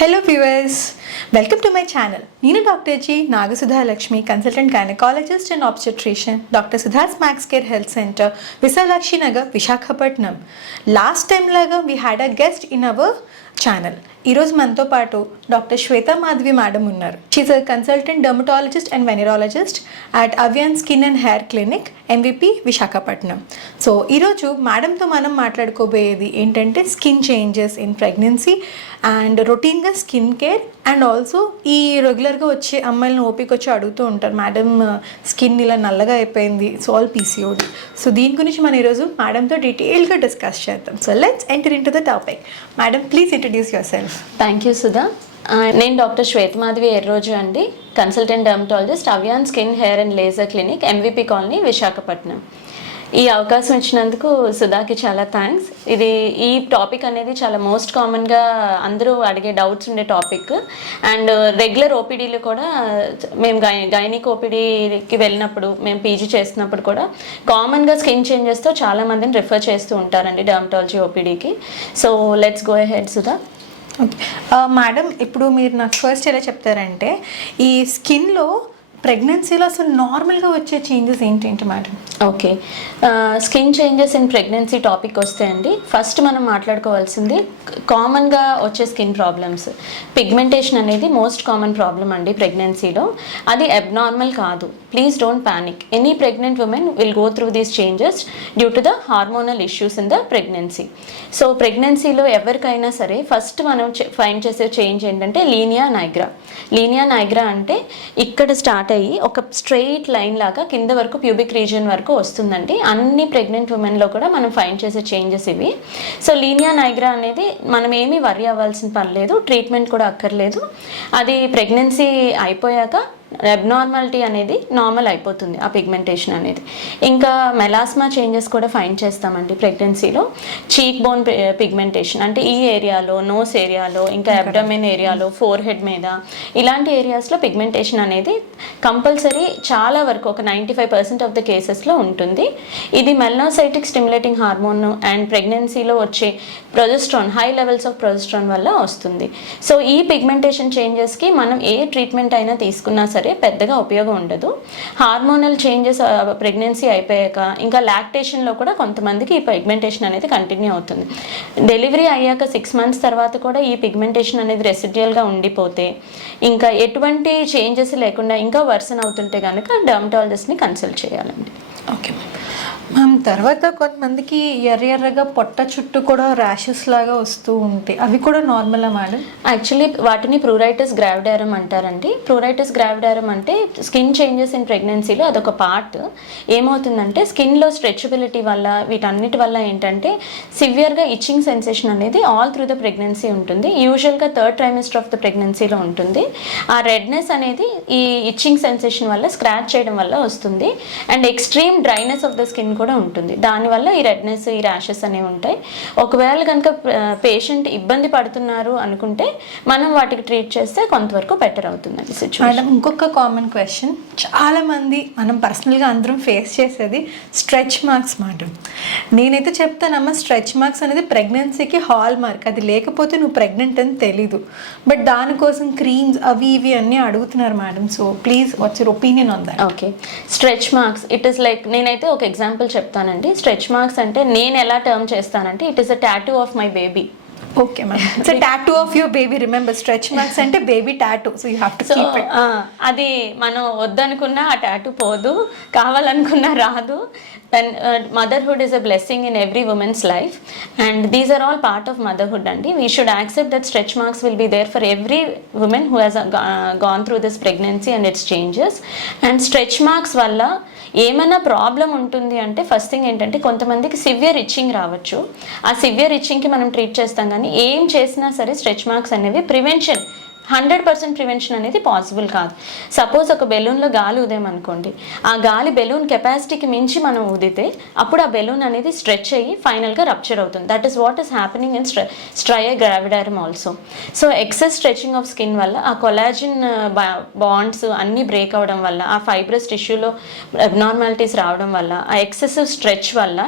Hello viewers, welcome to my channel. Nina Dr. G. Nagasudha Lakshmi, consultant gynecologist and obstetrician, Dr. Siddharth Max Care Health Center, Visalakshi Nagar, Vishakhapatnam. Last time laga we had a guest in our channel. ఈరోజు మనతో పాటు doctor Shweta Madhavi madam ఉన్నారు. She is a consultant dermatologist and venereologist at Avian skin and hair clinic MVP Visakhapatnam. So ఈరోజు మేడంతో మనం మాట్లాడుకోబోయేది ఏంటంటే skin changes in pregnancy and రొటీన్గా స్కిన్ కేర్ అండ్ ఆల్సో ఈ రెగ్యులర్గా వచ్చే అమ్మాయిలను ఓపిక వచ్చి అడుగుతూ ఉంటారు, మేడం స్కిన్ ఇలా నల్లగా అయిపోయింది, సో ఆల్ పీసీఓడి. సో దీని గురించి మనం ఈరోజు మేడంతో డీటెయిల్గా డిస్కస్ చేద్దాం. So let's enter into the topic. Madam please introduce yourself. Thank you Sudha. నేను డాక్టర్ శ్వేత మాధవి ఎర్రోజు అండి, consultant dermatologist, Avian skin hair and laser clinic, MVP colony, Visakhapatnam. ఈ అవకాశం ఇచ్చినందుకు సుధాకి చాలా థ్యాంక్స్. ఈ టాపిక్ అనేది చాలా మోస్ట్ కామన్గా అందరూ అడిగే డౌట్స్ ఉండే టాపిక్. అండ్ రెగ్యులర్ ఓపీడీలు కూడా మేము గైనిక్ ఓపీడీకి వెళ్ళినప్పుడు, మేము పీజీ చేస్తున్నప్పుడు కూడా కామన్గా స్కిన్ చేంజెస్తో చాలామందిని రిఫర్ చేస్తూ ఉంటారండి డర్మటాలజీ ఓపీడీకి. So let's go ahead Sudha. Okay madam, ఇప్పుడు మీరు నాకు ఫస్ట్ ఎలా చెప్తారంటే ఈ స్కిన్లో ప్రెగ్నెన్సీలో అసలు నార్మల్గా వచ్చే చేంజెస్ ఏంటంటే madam? Okay, skin changes in pregnancy topic వస్తే అండి, ఫస్ట్ మనం మాట్లాడుకోవాల్సింది కామన్గా వచ్చే స్కిన్ ప్రాబ్లమ్స్. పిగ్మెంటేషన్ అనేది మోస్ట్ కామన్ ప్రాబ్లమ్ అండి ప్రెగ్నెన్సీలో. అది అబ్నార్మల్ కాదు, please don't panic. Any pregnant women will go through these changes due to the hormonal issues in the pregnancy. So ప్రెగ్నెన్సీలో ఎవరికైనా సరే ఫస్ట్ మనం ఫైండ్ చేసే చేంజ్ ఏంటంటే లీనియా నైగ్రా. లీనియా నైగ్రా అంటే ఇక్కడ స్టార్ట్ అయ్యి ఒక స్ట్రెయిట్ లైన్ లాగా కింద వరకు ప్యూబిక్ రీజియన్ వరకు వస్తుందండి. అన్ని ప్రెగ్నెంట్ ఉమెన్లో కూడా మనం ఫైండ్ చేసే చేంజెస్ ఇవి. సో లీనియా నైగ్రా అనేది మనం ఏమీ వరి అవ్వాల్సిన పని లేదు, ట్రీట్మెంట్ కూడా అక్కర్లేదు. అది ప్రెగ్నెన్సీ అయిపోయాక అబ్నార్మాలిటీ అనేది నార్మల్ అయిపోతుంది, ఆ పిగ్మెంటేషన్ అనేది. ఇంకా మెలాస్మా చేంజెస్ కూడా ఫైండ్ చేస్తామండి ప్రెగ్నెన్సీలో. చీక్ బోన్ పిగ్మెంటేషన్ అంటే ఈ ఏరియాలో, నోస్ ఏరియాలో, ఇంకా అబ్డమెన్ ఏరియాలో, ఫోర్ హెడ్ మీద, ఇలాంటి ఏరియాస్లో పిగ్మెంటేషన్ అనేది కంపల్సరీ చాలా వరకు ఒక 95% ఆఫ్ ద కేసెస్లో ఉంటుంది. ఇది మెలనోసైటిక్ స్టిమ్యులేటింగ్ హార్మోన్ అండ్ ప్రెగ్నెన్సీలో వచ్చే progesterone, high levels of progesterone వల్ల వస్తుంది. సో ఈ పిగ్మెంటేషన్ చేంజెస్కి మనం ఏ ట్రీట్మెంట్ అయినా తీసుకున్నా సరే పెద్దగా ఉపయోగం ఉండదు. హార్మోనల్ చేంజెస్ ప్రెగ్నెన్సీ అయిపోయాక ఇంకా లాక్టేషన్లో కూడా కొంతమందికి ఈ పిగ్మెంటేషన్ అనేది కంటిన్యూ అవుతుంది. డెలివరీ అయ్యాక 6 months తర్వాత కూడా ఈ పిగ్మెంటేషన్ అనేది రెసిడ్యుయల్గా ఉండిపోతే, ఇంకా ఎటువంటి చేంజెస్ లేకుండా ఇంకా వర్సన్ అవుతుంటే కనుక డర్మటాలజిస్ట్ని కన్సల్ట్ చేయాలండి. ఓకే మ్యామ్, తర్వాత కొంతమందికి ఎర్రగా పొట్ట చుట్టూ కూడా ర్యాషెస్ లాగా వస్తూ ఉంటాయి, అవి కూడా నార్మలా మేడం? యాక్చువల్లీ వాటిని ప్రూరైటిస్ గ్రావిడారం అంటారండి. ప్రూరైటిస్ గ్రావిడారం అంటే స్కిన్ చేంజెస్ ఇన్ ప్రెగ్నెన్సీలో అదొక పార్ట్. ఏమవుతుందంటే స్కిన్లో స్ట్రెచబిలిటీ వల్ల, వీటన్నిటి వల్ల ఏంటంటే సివియర్గా ఇచ్చింగ్ సెన్సేషన్ అనేది ఆల్ త్రూ ద ప్రెగ్నెన్సీ ఉంటుంది. యూజువల్గా 3rd trimester ఆఫ్ ద ప్రెగ్నెన్సీలో ఉంటుంది. ఆ రెడ్నెస్ అనేది ఈ ఇచ్చింగ్ సెన్సేషన్ వల్ల, స్క్రాచ్ చేయడం వల్ల వస్తుంది. And extreme dryness of the skin కూడా ఉంటుంది. దానివల్ల ఈ రెడ్నెస్, ఈ ర్యాషెస్ అనేవి ఉంటాయి. ఒకవేళ కనుక పేషెంట్ ఇబ్బంది పడుతున్నారు అనుకుంటే మనం వాటికి ట్రీట్ చేస్తే కొంతవరకు బెటర్ అవుతుందండి సిచ్యువేషన్. ఇంకొక కామన్ క్వశ్చన్, చాలా మంది మనం పర్సనల్గా అందరం ఫేస్ చేసేది స్ట్రెచ్ మార్క్స్ మేడం. నేనైతే చెప్తానమ్మా, స్ట్రెచ్ మార్క్స్ అనేది ప్రెగ్నెన్సీకి హాల్ మార్క్. అది లేకపోతే నువ్వు ప్రెగ్నెంట్ అని తెలీదు. బట్ దానికోసం క్రీమ్స్ అవి ఇవి అన్నీ అడుగుతున్నారు madam. So please what's your opinion on that? Okay, stretch marks it is like, నేనైతే ఒక ఎగ్జాంపుల్ చెప్తానండి. స్ట్రెచ్ మార్క్స్ అంటే నేను ఎలా టర్మ్ చేస్తానంటే, it is a tattoo of my baby. Okay ma'am, it's a tattoo of your baby. Remember, stretch marks అంటే baby tattoo, so you have to keep it. అది మనం వద్దనుకున్నా ఆ టాటూ పోదు, కావాలనుకున్నా రాదు. Motherhood is a blessing in every woman's life, and these are all part of motherhood అండి. We should accept that stretch marks will be there for every woman who has gone through this pregnancy and its changes. And stretch marks వల్ల ఏమైనా problem ఉంటుంది అంటే, first thing ఏంటంటే కొంతమందికి severe itching రావచ్చు. ఆ severe ఇచ్చింగ్కి మనం ట్రీట్ చేస్తాం, కానీ ఏం చేసినా సరే స్ట్రెచ్ మార్క్స్ అనేవి ప్రివెన్షన్ 100% ప్రివెన్షన్ అనేది పాసిబుల్ కాదు. సపోజ్ ఒక బెలూన్లో గాలి ఊదేమనుకోండి, ఆ గాలి బెలూన్ కెపాసిటీకి మించి మనం ఊదితే అప్పుడు ఆ బెలూన్ అనేది స్ట్రెచ్ అయ్యి ఫైనల్గా రప్చర్ అవుతుంది. That is what is happening in striae gravidarum also. So excess stretching of skin వల్ల ఆ కొలాజిన్ బాండ్స్ అన్నీ బ్రేక్ అవడం వల్ల, ఆ ఫైబ్రస్ టిష్యూలో అబ్నార్మాలిటీస్ రావడం వల్ల, ఆ ఎక్సెసివ్ స్ట్రెచ్ వల్ల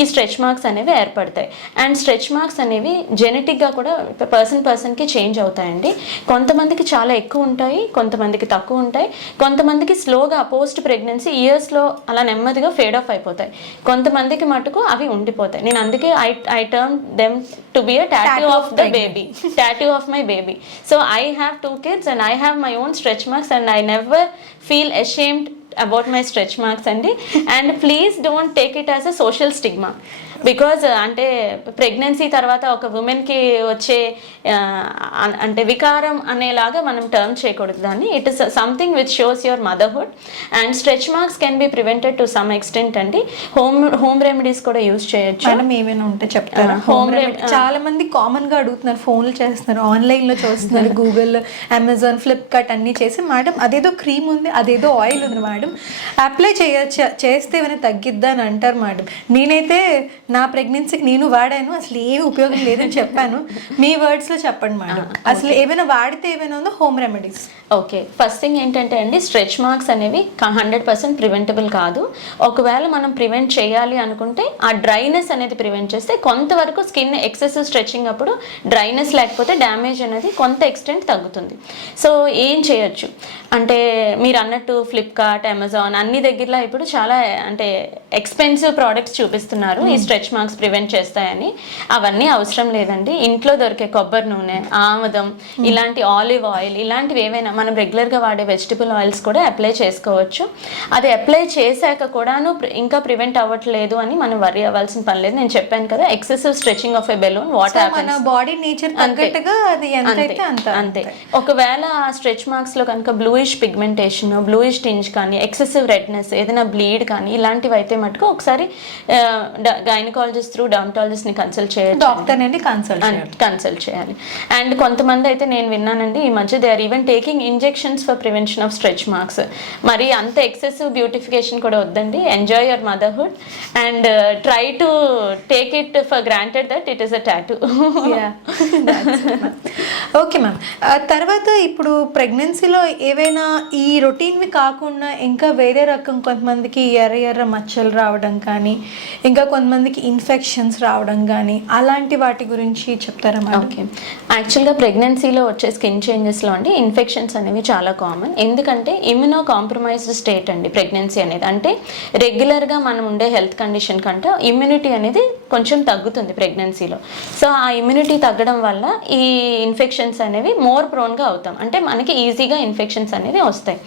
ఈ స్ట్రెచ్ మార్క్స్ అనేవి ఏర్పడతాయి. అండ్ స్ట్రెచ్ మార్క్స్ అనేవి జెనెటిక్గా కూడా పర్సన్కి చేంజ్ అవుతాయండి. కొంతమందికి చాలా ఎక్కువ ఉంటాయి, కొంతమందికి తక్కువ ఉంటాయి, కొంతమందికి స్లోగా పోస్ట్ ప్రెగ్నెన్సీ ఇయర్స్లో అలా నెమ్మదిగా ఫేడ్ ఆఫ్ అయిపోతాయి, కొంతమందికి మటుకు అవి ఉండిపోతాయి. నేను అందుకే I term them to be a tattoo of the baby, tattoo of my baby. So I have 2 kids and I have my own stretch marks and I never feel ashamed about my stretch marks అండి. And please don't take it as a social stigma. Because అంటే pregnancy తర్వాత ఒక ఉమెన్కి వచ్చే అంటే వికారం అనేలాగా మనం టర్మ్ చేయకూడదు దాన్ని. It is something which shows your motherhood. And stretch marks can be prevented to some extent అండి. హోమ్ రెమెడీస్ కూడా యూజ్ చేయొచ్చు. మేడం ఏమైనా ఉంటే చెప్తారా? చాలా మంది కామన్ గా అడుగుతున్నారు, ఫోన్లు చేస్తున్నారు, ఆన్లైన్ లో చూస్తున్నారు, గూగుల్, అమెజాన్, ఫ్లిప్కార్ట్ అన్ని చేసి, మేడం అదేదో క్రీమ్ ఉంది, అదేదో ఆయిల్ ఉంది మేడం, అప్లై చేయొచ్చు, చేస్తే ఏమైనా తగ్గిద్దా అని అంటారు మేడం. నేనైతే నా ప్రెగ్నెన్సీకి నేను వాడాను, అసలు ఏ ఉపయోగం లేదని చెప్పాను. మీ వర్డ్స్ లో చెప్పండి మేడం, అసలు ఏమైనా వాడితే ఏమైనా ఉందో home remedies? Okay, first thing ఏంటంటే అండి, స్ట్రెచ్ మార్క్స్ అనేవి 100% ప్రివెంటబుల్ కాదు. ఒకవేళ మనం ప్రివెంట్ చేయాలి అనుకుంటే ఆ డ్రైనెస్ అనేది ప్రివెంట్ చేస్తే కొంతవరకు స్కిన్ ఎక్సెసివ్ స్ట్రెచింగ్ అప్పుడు డ్రైనెస్ లేకపోతే డ్యామేజ్ అనేది కొంత ఎక్స్టెంట్ తగ్గుతుంది. సో ఏం చేయొచ్చు అంటే, మీరు అన్నట్టు ఫ్లిప్కార్ట్, అమెజాన్ అన్ని దగ్గరలో ఇప్పుడు చాలా అంటే ఎక్స్పెన్సివ్ ప్రోడక్ట్స్ చూపిస్తున్నారు ఈ స్ట్రెచ్ మార్క్స్ ప్రివెంట్ చేస్తాయని. అవన్నీ అవసరం లేదండి. ఇంట్లో దొరికే కొబ్బరి నూనె, ఆముదం, ఇలాంటి ఆలివ్ ఆయిల్, ఇలాంటివి ఏవైనా మనం రెగ్యులర్గా వాడే వెజిటబుల్ ఆయిల్స్ కూడా అప్లై చేసుకోవచ్చు. అది అప్లై చేశాక కూడాను ఇంకా ప్రివెంట్ అవ్వట్లేదు అని మనం వరీ అవ్వాల్సిన పని లేదు. నేను చెప్పాను కదా, excessive stretching of a balloon, what happens, body nature తగ్గట్టుగా అది అంతే. ఒకవేళ ఆ స్ట్రెచ్ మార్క్స్ లో కనుక బ్లూయిష్ పిగ్మెంటేషన్, బ్లూయిష్ టింజ్ కానీ, ఎక్సెసివ్ రెడ్నెస్, ఏదైనా బ్లీడ్ కానీ ఇలాంటివి అయితే మటుకు ఒకసారి గైనకాలజిస్ట్ త్రూ డర్మటాలజిస్ట్ ని కన్సల్ట్ చేయాలి, డాక్టర్ నుండి కన్సల్ట్ చేయాలి. అండ్ కొంతమంది అయితే నేను విన్నానండి ఈ మధ్య, they are even taking injections for prevention of stretch marks. మరి అంత ఎక్సెసివ్ బ్యూటిఫికేషన్ కూడా వద్దండి. Enjoy your motherhood and try to take it for granted that it is a tattoo. Okay ma'am, తర్వాత ఇప్పుడు ప్రెగ్నెన్సీలో ఏవైనా ఈ రొటీన్వి కాకుండా ఇంకా వేరే రకం, కొంతమందికి ఎర్ర ఎర్ర మచ్చలు రావడం కానీ, ఇంకా కొంతమందికి ఇన్ఫెక్షన్స్ రావడం కానీ, అలాంటి వాటి గురించి చెప్తారా మేడం? ఓకే, యాక్చువల్గా ప్రెగ్నెన్సీలో వచ్చే స్కిన్ చేంజెస్లో అండి ఇన్ఫెక్షన్స్ అనేవి చాలా కామన్. ఎందుకంటే ఇమ్యూనో కాంప్రమైజ్డ్ స్టేట్ అండి ప్రెగ్నెన్సీ అనేది. అంటే రెగ్యులర్గా మనం ఉండే హెల్త్ కండిషన్ కంటే ఇమ్యూనిటీ అనేది కొంచెం తగ్గుతుంది ప్రెగ్నెన్సీలో. సో ఆ ఇమ్యూనిటీ తగ్గడం వల్ల ఈ ఇన్ఫెక్షన్స్ అనేవి మోర్ ప్రోన్గా అవుతాం, అంటే మనకి ఈజీగా ఇన్ఫెక్షన్స్ అనేవి వస్తాయి.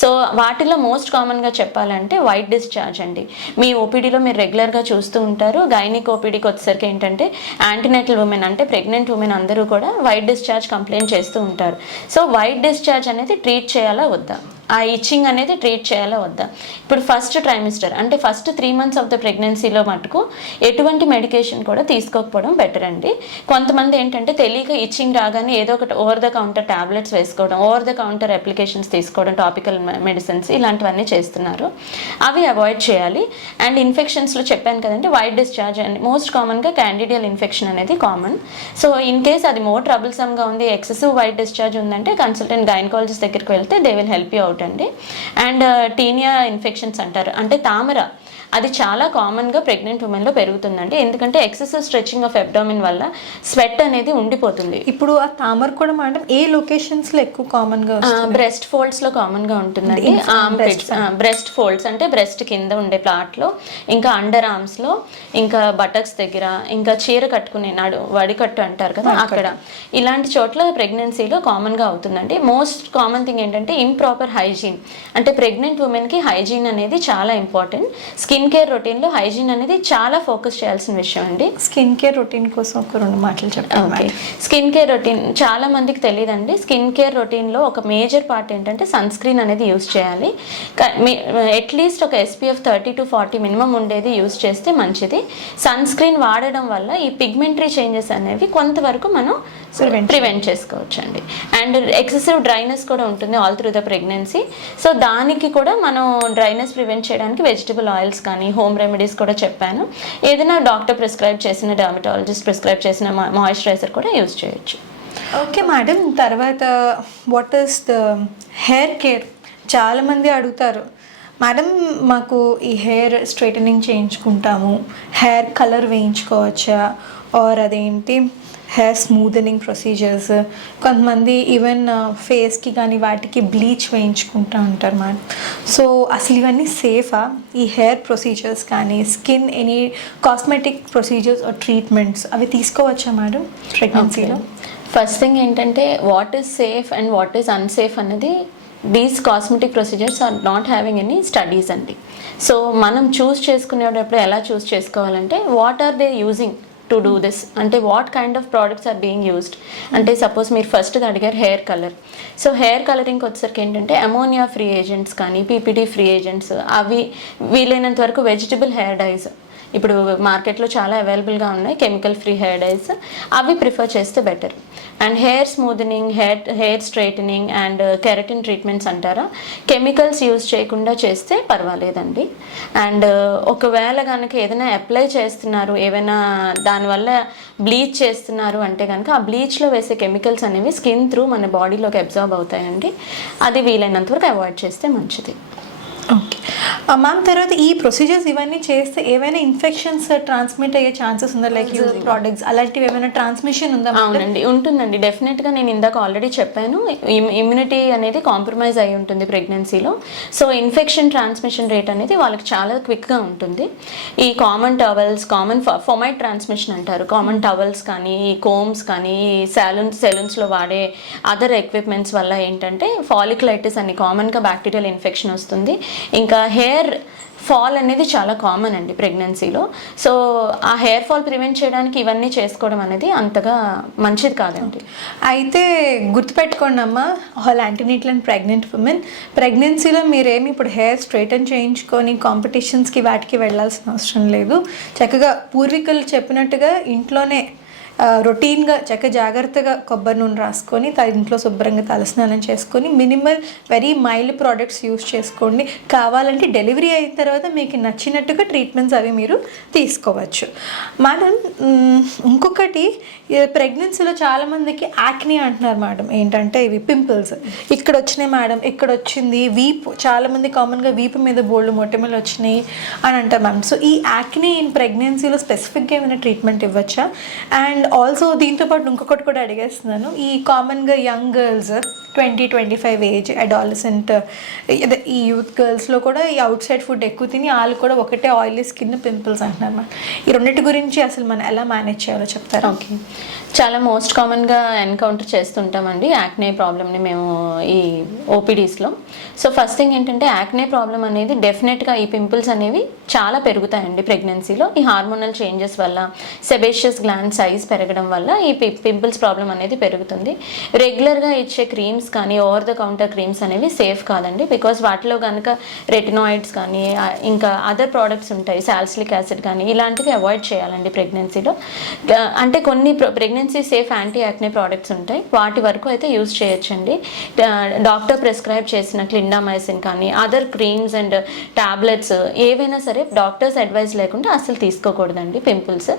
సో వాటిలో మోస్ట్ కామన్గా చెప్పాలంటే వైట్ డిశ్చార్జ్ అండి. మీ ఓపీడీలో మీరు రెగ్యులర్గా చూస్తూ ఉంటారు. గైనిక్ ఓపీడీకి వచ్చేసరికి ఏంటంటే యాంటీనేటల్ ఉమెన్ అంటే ప్రెగ్నెంట్ ఉమెన్ అందరూ కూడా వైట్ డిశ్చార్జ్ కంప్లైంట్ చేస్తూ ఉంటారు. సో వైట్ డిశ్చార్జ్ అనేది ట్రీట్ చేయాలా వద్దా, ఆ ఇచ్చింగ్ అనేది ట్రీట్ చేయాలా వద్దా? ఇప్పుడు ఫస్ట్ ట్రైమిస్టర్ అంటే ఫస్ట్ 3 months ఆఫ్ ద ప్రెగ్నెన్సీలో మటుకు ఎటువంటి మెడికేషన్ కూడా తీసుకోకపోవడం బెటర్ అండి. కొంతమంది ఏంటంటే తెలియక ఇచ్చింగ్ రాగానే ఏదో ఒకటి ఓవర్ ద కౌంటర్ టాబ్లెట్స్ వేసుకోవడం, ఓవర్ ద కౌంటర్ అప్లికేషన్స్ తీసుకోవడం, టాపికల్ మెడిసిన్స్ ఇలాంటివన్నీ చేస్తున్నారు. అవి అవాయిడ్ చేయాలి. అండ్ ఇన్ఫెక్షన్స్లో చెప్పాను కదండి, వైట్ డిశ్చార్జ్ అండ్ మోస్ట్ కామన్గా క్యాండిడియల్ ఇన్ఫెక్షన్ అనేది కామన్. సో ఇన్ కేస్ అది మోర్ ట్రబుల్సమ్గా ఉంది, ఎక్సెసివ్ వైట్ డిశ్చార్జ్ ఉందంటే కన్సల్టెంట్ గైనకాలజిస్ట్ దగ్గరికి వెళ్తే they will help you out అండి. అండ్ టీనియా ఇన్ఫెక్షన్స్ అంటారు, అంటే తామర, అది చాలా కామన్గా ప్రెగ్నెంట్ ఉమెన్లో పెరుగుతుందండి. ఎందుకంటే ఎక్సెసివ్ స్ట్రెచింగ్ ఆఫ్ అబ్డామిన్ వల్ల స్వెట్ అనేది ఉండిపోతుంది. ఇప్పుడు ఆ తామర కూడా మేడం ఏ లొకేషన్స్లో ఎక్కువ కామన్గా? బ్రెస్ట్ ఫోల్డ్స్లో కామన్గా ఉంటుందండి. బ్రెస్ట్ ఫోల్డ్స్ అంటే బ్రెస్ట్ కింద ఉండే ప్లాట్లో, ఇంకా అండర్ ఆర్మ్స్లో, ఇంకా బటక్స్ దగ్గర, ఇంకా చీర కట్టుకునే వడికట్టు అంటారు కదా అక్కడ, ఇలాంటి చోట్ల ప్రెగ్నెన్సీలో కామన్గా అవుతుందండి. మోస్ట్ కామన్ థింగ్ ఏంటంటే ఇంప్రాపర్ హైజీన్. అంటే ప్రెగ్నెంట్ ఉమెన్కి హైజీన్ అనేది చాలా ఇంపార్టెంట్. స్కిన్ కేర్ రొటీన్లో హైజీన్ అనేది చాలా ఫోకస్ చేయాల్సిన విషయం అండి. స్కిన్ కేర్ రొటీన్ కోసం ఒక 2 మాటలు చెప్పండి. ఓకే, స్కిన్ కేర్ రొటీన్ చాలా మందికి తెలియదండి. స్కిన్ కేర్ రొటీన్లో ఒక మేజర్ పార్ట్ ఏంటంటే సన్ స్క్రీన్ అనేది యూస్ చేయాలి. అట్లీస్ట్ ఒక SPF 30 to 40 మినిమం ఉండేది యూస్ చేస్తే మంచిది. సన్ స్క్రీన్ వాడడం వల్ల ఈ పిగ్మెంటరీ చేంజెస్ అనేవి కొంతవరకు మనం ప్రివెంట్ చేసుకోవచ్చు అండి. అండ్ ఎక్సెసివ్ డ్రైనెస్ కూడా ఉంటుంది all through the pregnancy. So దానికి కూడా మనం డ్రైనెస్ ప్రివెంట్ చేయడానికి వెజిటబుల్ ఆయిల్స్ కానీ హోమ్ రెమెడీస్ కూడా చెప్పాను. ఏదైనా డాక్టర్ ప్రిస్క్రైబ్ చేసిన, డర్మటాలజిస్ట్ ప్రిస్క్రైబ్ చేసిన మాయిశ్చరైజర్ కూడా యూజ్ చేయొచ్చు. ఓకే మేడం, తర్వాత what is the hair care? చాలామంది అడుగుతారు, మేడం మాకు ఈ హెయిర్ స్ట్రైటనింగ్ చేయించుకుంటాము, హెయిర్ కలర్ వేయించుకోవచ్చా, ఆర్ అదేంటి హెయిర్ స్మూదనింగ్ ప్రొసీజర్స్, కొంతమంది ఈవెన్ ఫేస్కి కానీ వాటికి బ్లీచ్ వేయించుకుంటూ ఉంటారు మేడం. సో అసలు ఇవన్నీ సేఫా? ఈ హెయిర్ ప్రొసీజర్స్ కానీ skin any cosmetic procedures or treatments అవి తీసుకోవచ్చా మేడం ప్రెగ్నెన్సీలో? ఫస్ట్ థింగ్ ఏంటంటే what is safe and what is unsafe అన్నది these cosmetic procedures are not having any studies అండి. సో మనం చూస్ చేసుకునేటప్పుడు ఎలా చూస్ చేసుకోవాలంటే what are they using to do this, అంటే what kind of products are being used. అంటే suppose మీరు first అడిగారు హెయిర్ కలర్. సో హెయిర్ కలరింగ్కి వచ్చేసరికి ఏంటంటే అమోనియా ఫ్రీ ఏజెంట్స్ కానీ PPD ఫ్రీ ఏజెంట్స్, అవి వీలైనంత వరకు వెజిటబుల్ హెయిర్ డైస్ ఇప్పుడు మార్కెట్లో చాలా అవైలబుల్గా ఉన్నాయి, కెమికల్ ఫ్రీ హెయిర్ డైస్, అవి ప్రిఫర్ చేస్తే better. And hair smoothening, hair straightening and keratin treatments అంటారా, కెమికల్స్ యూజ్ చేయకుండా చేస్తే పర్వాలేదండి. అండ్ ఒకవేళ కనుక ఏదైనా అప్లై చేస్తున్నారు, ఏమైనా దానివల్ల బ్లీచ్ చేస్తున్నారు అంటే కనుక ఆ బ్లీచ్లో వేసే కెమికల్స్ అనేవి స్కిన్ త్రూ మన బాడీలోకి అబ్జార్బ్ అవుతాయండి. అది వీలైనంత వరకు అవాయిడ్ చేస్తే మంచిది. ఓకే మ్యామ్, తర్వాత ఈ ప్రొసీజర్స్ ఇవన్నీ చేస్తే ఏమైనా ఇన్ఫెక్షన్స్ ట్రాన్స్మిట్ అయ్యే ఛాన్సెస్ ఉందా? లైక్ యూజింగ్ ప్రోడక్ట్స్ అలాంటివి ఏమైనా ట్రాన్స్మిషన్ ఉందా? అవునండి, ఉంటుందండి. డెఫినెట్గా నేను ఇందాక ఆల్రెడీ చెప్పాను, ఇమ్యూనిటీ అనేది కాంప్రమైజ్ అయి ఉంటుంది ప్రెగ్నెన్సీలో. సో ఇన్ఫెక్షన్ ట్రాన్స్మిషన్ రేట్ అనేది వాళ్ళకి చాలా క్విక్గా ఉంటుంది. ఈ కామన్ టవల్స్, కామన్ ఫొమైట్ ట్రాన్స్మిషన్ అంటారు, కామన్ టవల్స్ కానీ కోమ్స్ కానీ సెలూన్స్లో వాడే అదర్ ఎక్విప్మెంట్స్ వల్ల ఏంటంటే ఫాలిక్యులైటిస్ అని కామన్గా బ్యాక్టీరియల్ ఇన్ఫెక్షన్ వస్తుంది. ఇంకా హెయిర్ ఫాల్ అనేది చాలా కామన్ అండి ప్రెగ్నెన్సీలో. సో ఆ హెయిర్ ఫాల్ ప్రివెంట్ చేయడానికి ఇవన్నీ చేసుకోవడం అనేది అంతగా మంచిది కాదండి. అయితే గుర్తుపెట్టుకోండి అమ్మ, all antenatal and pregnant women, ప్రెగ్నెన్సీలో మీరేమి ఇప్పుడు హెయిర్ స్ట్రైటన్ చేయించుకొని కాంపిటీషన్స్కి వాటికి వెళ్ళాల్సిన అవసరం లేదు. చక్కగా పూర్వీకులు చెప్పినట్టుగా ఇంట్లోనే రొటీన్గా జాగ్రత్తగా కొబ్బరి నూనె రాసుకొని ఇంట్లో శుభ్రంగా తలస్నానం చేసుకొని minimal very mild products use చేసుకోండి. కావాలంటే డెలివరీ అయిన తర్వాత మీకు నచ్చినట్టుగా ట్రీట్మెంట్స్ అవి మీరు తీసుకోవచ్చు. మేడం ఇంకొకటి, ప్రెగ్నెన్సీలో చాలామందికి యాక్నీ అంటున్నారు మేడం. ఏంటంటే ఇవి పింపుల్స్ ఇక్కడ వచ్చినాయి మేడం, ఇక్కడ వచ్చింది, వీపు, చాలామంది కామన్గా వీపు మీద బోల్డ్ మొటిమలు వచ్చినాయి అని అంటారు మేడం. సో ఈ యాక్నీ ఇన్ ప్రెగ్నెన్సీలో స్పెసిఫిక్గా ఏమైనా ట్రీట్మెంట్ ఇవ్వచ్చా? అండ్ ఆల్సో దీంతో పాటు ఇంకొకటి కూడా అడిగేస్తున్నాను, ఈ కామన్గా యంగ్ గర్ల్స్ 20-25 ఏజ్ అడాలసెంట్, ఈ యూత్ గర్ల్స్లో కూడా ఈ అవుట్ సైడ్ ఫుడ్ ఎక్కువ తిని వాళ్ళు కూడా ఒకటే ఆయిలీ స్కిన్, పింపుల్స్ అంటున్నారు మేడం. ఈ రెండింటి గురించి అసలు మనం ఎలా మేనేజ్ చేయాలో చెప్తారా? ఓకే, చాలా మోస్ట్ కామన్గా ఎన్కౌంటర్ చేస్తుంటామండి యాక్నే ప్రాబ్లమ్ని మేము ఈ ఓపీడీస్లో. సో ఫస్ట్ థింగ్ ఏంటంటే యాక్నే ప్రాబ్లం అనేది డెఫినెట్గా ఈ పింపుల్స్ అనేవి చాలా పెరుగుతాయండి ప్రెగ్నెన్సీలో. ఈ హార్మోనల్ చేంజెస్ వల్ల, సెబేషియస్ గ్లాండ్ సైజ్ పెరగడం వల్ల ఈ పింపుల్స్ ప్రాబ్లం అనేది పెరుగుతుంది. రెగ్యులర్గా ఇచ్చే క్రీమ్స్ కానీ ఓవర్ ద కౌంటర్ క్రీమ్స్ అనేవి సేఫ్ కాదండి. బికాజ్ వాటిలో కనుక రెటినాయిడ్స్ కానీ ఇంకా అదర్ ప్రోడక్ట్స్ ఉంటాయి, సాలిసిలిక్ యాసిడ్ కానీ, ఇలాంటివి అవాయిడ్ చేయాలండి ప్రెగ్నెన్సీలో. అంటే కొన్ని pregnancy safe anti acne products ఉంటాయి, వాటి వరకు అయితే యూజ్ చేయొచ్చండి. డాక్టర్ ప్రిస్క్రైబ్ చేసిన క్లిండామైసిన్ కానీ అదర్ క్రీమ్స్ అండ్ టాబ్లెట్స్ ఏవైనా సరే డాక్టర్స్ అడ్వైస్ లేకుండా అసలు తీసుకోకూడదండి పింపుల్స్.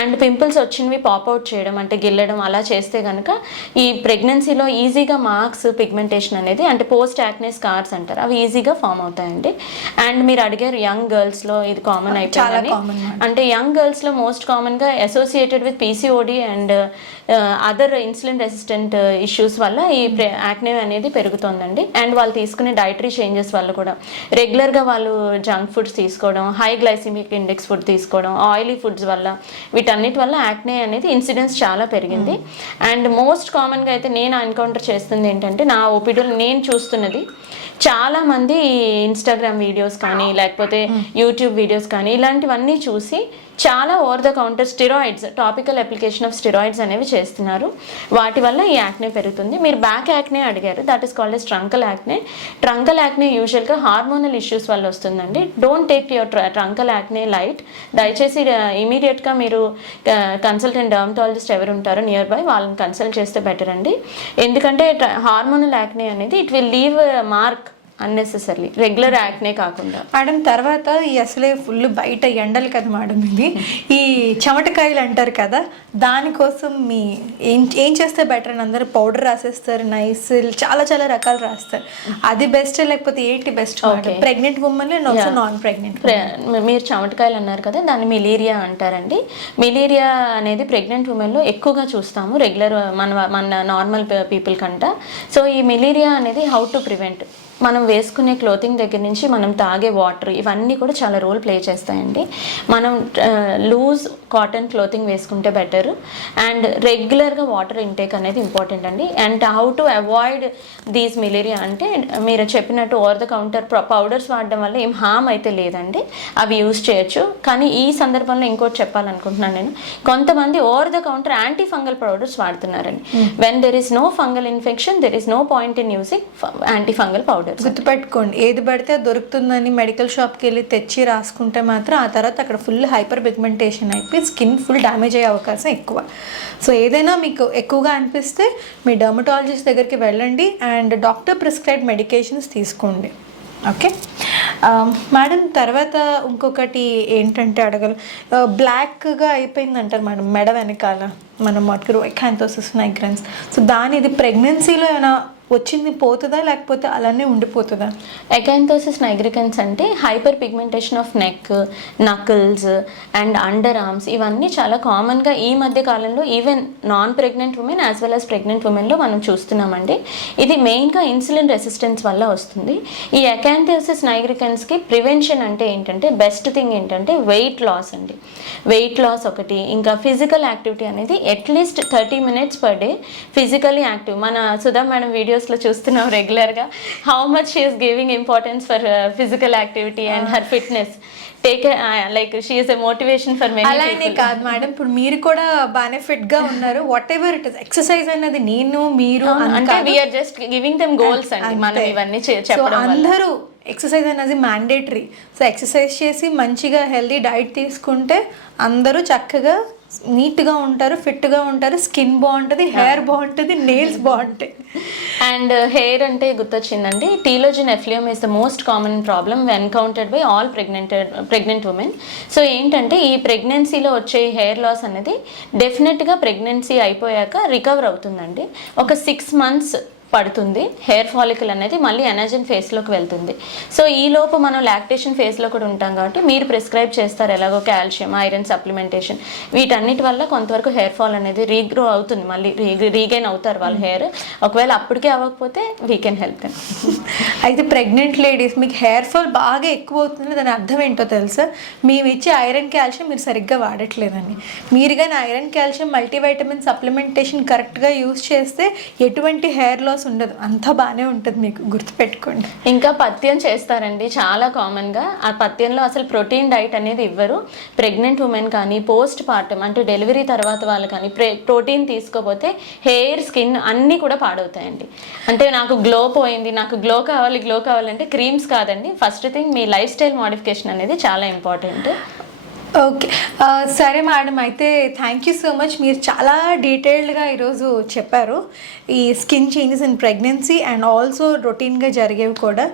అండ్ పింపుల్స్ వచ్చినవి పాప్అవుట్ చేయడం అంటే గిల్లడం అలా చేస్తే కనుక ఈ ప్రెగ్నెన్సీలో ఈజీగా మార్క్స్, పిగ్మెంటేషన్ అనేది అంటే పోస్ట్ యాక్నే స్కార్స్ అంటారు, అవి ఈజీగా ఫామ్ అవుతాయండి. అండ్ మీరు అడిగారు యంగ్ గర్ల్స్లో ఇది కామన్ అయిపోయిందని. అంటే యంగ్ గర్ల్స్లో మోస్ట్ కామన్గా associated with PCOD and other insulin resistant issues వల్ల ఈ యాక్నే అనేది పెరుగుతుందండి. అండ్ వాళ్ళు తీసుకునే డైటరీ చేంజెస్ వల్ల కూడా రెగ్యులర్గా వాళ్ళు జంక్ ఫుడ్స్ తీసుకోవడం, హై గ్లైసిమిక్ ఇండెక్స్ ఫుడ్ తీసుకోవడం, ఆయిలీ ఫుడ్స్ వల్ల, వీటన్నిటి వల్ల యాక్నే అనేది ఇన్సిడెన్స్ చాలా పెరిగింది. అండ్ మోస్ట్ కామన్గా అయితే నేను ఎన్కౌంటర్ చేస్తుంది ఏంటంటే నా ఓపీడీలో నేను చూస్తున్నది చాలా మంది ఇన్స్టాగ్రామ్ వీడియోస్ కానీ లేకపోతే యూట్యూబ్ వీడియోస్ కానీ ఇలాంటివన్నీ చూసి చాలా over the counter steroids, topical application of steroids అనేవి చేస్తున్నారు. వాటి వల్ల ఈ యాక్నే పెరుగుతుంది. మీరు బ్యాక్ యాక్నే అడిగారు, that is called as ట్రంకల్ acne. ట్రంకల్ acne యూజువల్గా హార్మోనల్ ఇష్యూస్ వల్ల వస్తుందండి. Don't take your ట్రంకల్ acne light. దయచేసి ఇమీడియట్గా మీరు కన్సల్టెంట్ డర్మటాలజిస్ట్ ఎవరు ఉంటారో నియర్ బై వాళ్ళని కన్సల్ట్ చేస్తే బెటర్ అండి. ఎందుకంటే హార్మోనల్ యాక్నే అనేది it will leave mark unnecessary, regular acne కాకుండా. మేడం తర్వాత ఈ అసలే ఫుల్ బయట ఎండలు కదా మేడం, ఇది ఈ చెమటకాయలు అంటారు కదా, దానికోసం ఏం చేస్తే బెటర్ అని అందరూ పౌడర్ రాసేస్తారు, నైస్ చాలా చాలా రకాలు రాస్తారు. అది బెస్ట్ లేకపోతే ఏంటి best pregnant women and also non pregnant? మీరు చెమటకాయలు అన్నారు కదా, దాన్ని మిలీరియా అంటారండి. మిలీరియా అనేది ప్రెగ్నెంట్ ఉమెన్లో ఎక్కువగా చూస్తాము రెగ్యులర్ మన నార్మల్ పీపుల్ కంట. సో ఈ మిలీరియా అనేది హౌ టు ప్రివెంట్, మనం వేసుకునే క్లోతింగ్ దగ్గర నుంచి మనం తాగే వాటర్ ఇవన్నీ కూడా చాలా రోల్ ప్లే చేస్తాయండి. మనం లూజ్ కాటన్ క్లోతింగ్ వేసుకుంటే బెటర్. అండ్ రెగ్యులర్గా వాటర్ ఇంటేక్ అనేది ఇంపార్టెంట్ అండి. And how to avoid these miliaria అంటే మీరు చెప్పినట్టు ఓవర్ ద కౌంటర్ పౌడర్స్ వాడడం వల్ల ఏం హామ్ అయితే లేదండి, అవి యూజ్ చేయొచ్చు. కానీ ఈ సందర్భంలో ఇంకోటి చెప్పాలనుకుంటున్నాను నేను, కొంతమంది over the counter anti fungal powders వాడుతున్నారండి. When there is no fungal infection there is no point in using anti fungal powder. గుర్తుపెట్టుకోండి, ఏది పడితే దొరుకుతుందని మెడికల్ షాప్కి వెళ్ళి తెచ్చి రాసుకుంటే మాత్రం ఆ తర్వాత అక్కడ ఫుల్ హైపర్ పిగ్మెంటేషన్ అయిపోయి స్కిన్ ఫుల్ డ్యామేజ్ అయ్యే అవకాశం ఎక్కువ. సో ఏదైనా మీకు ఎక్కువగా అనిపిస్తే మీ డర్మటాలజిస్ట్ దగ్గరికి వెళ్ళండి అండ్ డాక్టర్ ప్రిస్క్రైబ్ మెడికేషన్స్ తీసుకోండి. ఓకే మేడం, తర్వాత ఇంకొకటి ఏంటంటే అడగలు, బ్లాక్గా అయిపోయింది అంటారు మేడం మెడ వెనకాల, మనం మటుకు ఎకాంతోసిస్ నైగ్రెన్స్. సో ఇది ప్రెగ్నెన్సీలో ఏమైనా వచ్చింది పోతుందా లేకపోతే అలానే ఉండిపోతుందా? ఎకాంతోసిస్ నైగ్రికన్స్ అంటే hyper pigmentation of neck, knuckles and under arms, ఇవన్నీ చాలా కామన్గా ఈ మధ్య కాలంలో even non pregnant women as well as pregnant ఉమెన్లో మనం చూస్తున్నామండి. ఇది మెయిన్గా ఇన్సులిన్ రెసిస్టెన్స్ వల్ల వస్తుంది. ఈ ఎకాంతోసిస్ నైగ్రికన్స్కి ప్రివెన్షన్ అంటే ఏంటంటే బెస్ట్ థింగ్ ఏంటంటే వెయిట్ లాస్ అండి. వెయిట్ లాస్ ఒకటి, ఇంకా ఫిజికల్ యాక్టివిటీ అనేది at least 30 minutes per day physically active. మన సుధా మేడం వీడియోస్లో చూస్తున్నాం రెగ్యులర్గా how much she is giving importance for physical activity and her fitness. Take like she is a motivation for many. అలానే కాదు madam, ఇప్పుడు మీరు కూడా బాగానే ఫిట్ గా ఉన్నారు. Whatever it is, exercise అనేది మీరు అంటే we're just giving them goals అండి. మనం ఇవన్నీ చెప్పడం అందరూ ఎక్సర్సైజ్ అనేది మ్యాండేటరీ. సో ఎక్సర్సైజ్ చేసి మంచిగా హెల్దీ డైట్ తీసుకుంటే అందరూ చక్కగా నీట్గా ఉంటారు, ఫిట్గా ఉంటారు, స్కిన్ బాగుంటుంది, హెయిర్ బాగుంటుంది, నెయిల్స్ బాగుంటాయి. అండ్ హెయిర్ అంటే గుర్తొచ్చిందండి, telogen effluvium is the most common problem encountered by all pregnant women. So ఏంటంటే ఈ ప్రెగ్నెన్సీలో వచ్చే హెయిర్ లాస్ అనేది డెఫినెట్గా ప్రెగ్నెన్సీ అయిపోయాక రికవర్ అవుతుందండి. ఒక 6 months పడుతుంది. హెయిర్ ఫాలికల్ అనేది మళ్ళీ ఎనర్జన్ ఫేస్లోకి వెళ్తుంది. సో ఈ లోపు మనం లాక్టేషన్ ఫేస్లో కూడా ఉంటాం కాబట్టి మీరు ప్రిస్క్రైబ్ చేస్తారు ఎలాగో కాల్షియం, ఐరన్ సప్లిమెంటేషన్, వీటన్నిటి వల్ల కొంతవరకు హెయిర్ ఫాల్ అనేది రీగ్రో అవుతుంది, మళ్ళీ రీగైన్ అవుతారు వాళ్ళ హెయిర్. ఒకవేళ అప్పటికే అవ్వకపోతే వీ కెన్ హెల్ప్ దెమ్. అయితే ప్రెగ్నెంట్ లేడీస్ మీకు హెయిర్ ఫాల్ బాగా ఎక్కువ అవుతుంది, దాని అర్థం ఏంటో తెలుసా? మేము ఇచ్చే ఐరన్ కాల్షియం మీరు సరిగ్గా వాడట్లేదని. మీరు కానీ ఐరన్ కాల్షియం మల్టీవైటమిన్ సప్లిమెంటేషన్ కరెక్ట్గా యూస్ చేస్తే ఎటువంటి హెయిర్ లాస్ ఉండదు, అంతా బాగానే ఉంటుంది, మీకు గుర్తుపెట్టుకోండి. ఇంకా పథ్యం చేస్తారండి చాలా కామన్గా. ఆ పథ్యంలో అసలు ప్రోటీన్ డైట్ అనేది ఇవ్వరు. ప్రెగ్నెంట్ ఉమెన్ కానీ పోస్ట్ పార్టమ్ అంటే డెలివరీ తర్వాత వాళ్ళు కానీ ప్రోటీన్ తీసుకోపోతే హెయిర్, స్కిన్ అన్నీ కూడా పాడవుతాయండి. అంటే నాకు గ్లో పోయింది, నాకు గ్లో కావాలంటే క్రీమ్స్ కాదండి. ఫస్ట్ థింగ్ మీ లైఫ్ స్టైల్ మోడిఫికేషన్ అనేది చాలా ఇంపార్టెంట్. ఓకే సరే మేడం, అయితే థ్యాంక్ యూ సో మచ్. మీరు చాలా డీటెయిల్డ్గా ఈరోజు చెప్పారు ఈ skin changes in pregnancy and also రొటీన్గా జరిగేవి కూడా.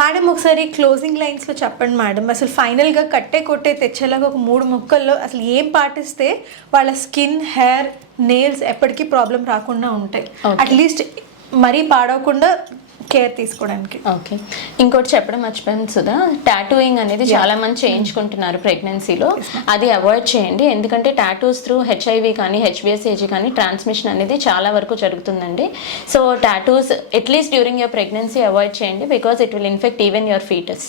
మేడం ఒకసారి క్లోజింగ్ లైన్స్లో చెప్పండి మేడం, అసలు ఫైనల్గా కొట్టే తెచ్చేలాగా ఒక 3 ముక్కల్లో అసలు ఏం పాటిస్తే వాళ్ళ స్కిన్, హెయిర్, నెయిల్స్ ఎప్పటికీ ప్రాబ్లం రాకుండా ఉంటాయి, అట్లీస్ట్ మరీ పాడవకుండా కేర్ తీసుకోవడానికి. ఓకే, ఇంకోటి చెప్పడం మర్చిపోయాను సుధా, టాటూయింగ్ అనేది చాలా మంది చేయించుకుంటున్నారు ప్రెగ్నెన్సీలో. అది అవాయిడ్ చేయండి, ఎందుకంటే టాటూస్ త్రూ HIV కానీ HBsAg కానీ ట్రాన్స్మిషన్ అనేది చాలా వరకు జరుగుతుందండి. So tattoos at least during your pregnancy avoid చేయండి, because it will infect even your foetus.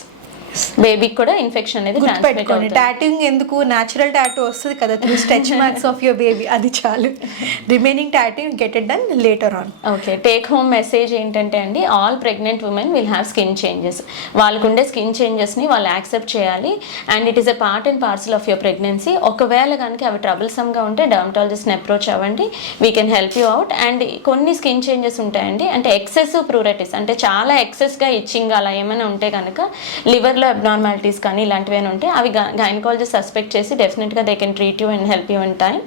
బేబీకి కూడా ఇన్ఫెక్షన్ అనేది ట్రాన్స్మిట్ గుర్తుపెట్టుకోండి, అవుతుంది. టాటూయింగ్ ఎందుకు, న్యాచురల్ టాటూ వస్తుంది కదా through stretch marks of your baby, అది చాలు. Remaining tattoo get it done later on. Okay, take home message ఏంటంటే అండి, all pregnant women will have skin changes. వాళ్ళకుండే స్కిన్ చేంజెస్ని వాళ్ళు యాక్సెప్ట్ చేయాలి and it is a part and parcel of your pregnancy. ఒకవేళ కనుక అవి ట్రబుల్సమ్గా ఉంటే డర్మటాలజిస్ట్ని అప్రోచ్ అవ్వండి, we can help you out. And కొన్ని స్కిన్ చేంజెస్ ఉంటాయండి, అంటే ఎక్సెసివ్ ప్రూరైటిస్, అంటే చాలా ఎక్సెస్గా ఇచ్చింగ్ అలా ఏమైనా ఉంటే కనుక, లివర్లో అబ్నార్మాలిటీస్ కానీ ఇలాంటివి ఏమైనా ఉంటే అవి గైనకాలజిస్ట్ సస్పెక్ట్ చేసి డెఫినెట్గా they can treat you and help you in time.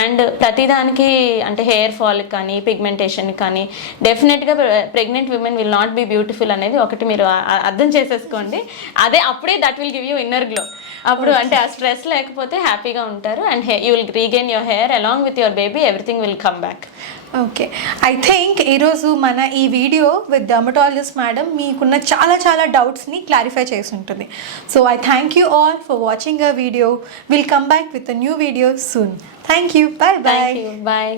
And ప్రతిదానికి అంటే హెయిర్ ఫాల్ కానీ పిగ్మెంటేషన్ కానీ డెఫినెట్గా pregnant women will not be beautiful అనేది ఒకటి మీరు అర్థం చేసేసుకోండి. అదే అప్పుడే that will give you inner glow. అప్పుడు అంటే ఆ స్ట్రెస్ లేకపోతే హ్యాపీగా ఉంటారు and you will regain your hair along with your baby, everything will come back. Okay, I think ఈరోజు మన ఈ వీడియో విత్ డర్మటాలజిస్ట్ మేడం మీకున్న చాలా డౌట్స్ని క్లారిఫై చేసి ఉంటుంది. So I thank you all for watching a video. Will come back with a new video soon. Thank you, bye bye. Bye.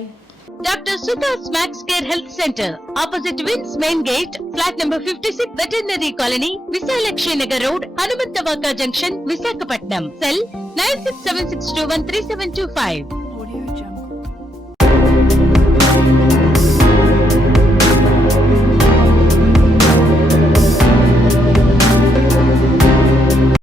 Dr. Sudha's Max Care Health Center, opposite Wins Main Gate, flat number 56, Veterinary Colony, Visalakshi Nagar Road, Hanumantavaka Junction, Visakhapatnam. Cell 9676213725.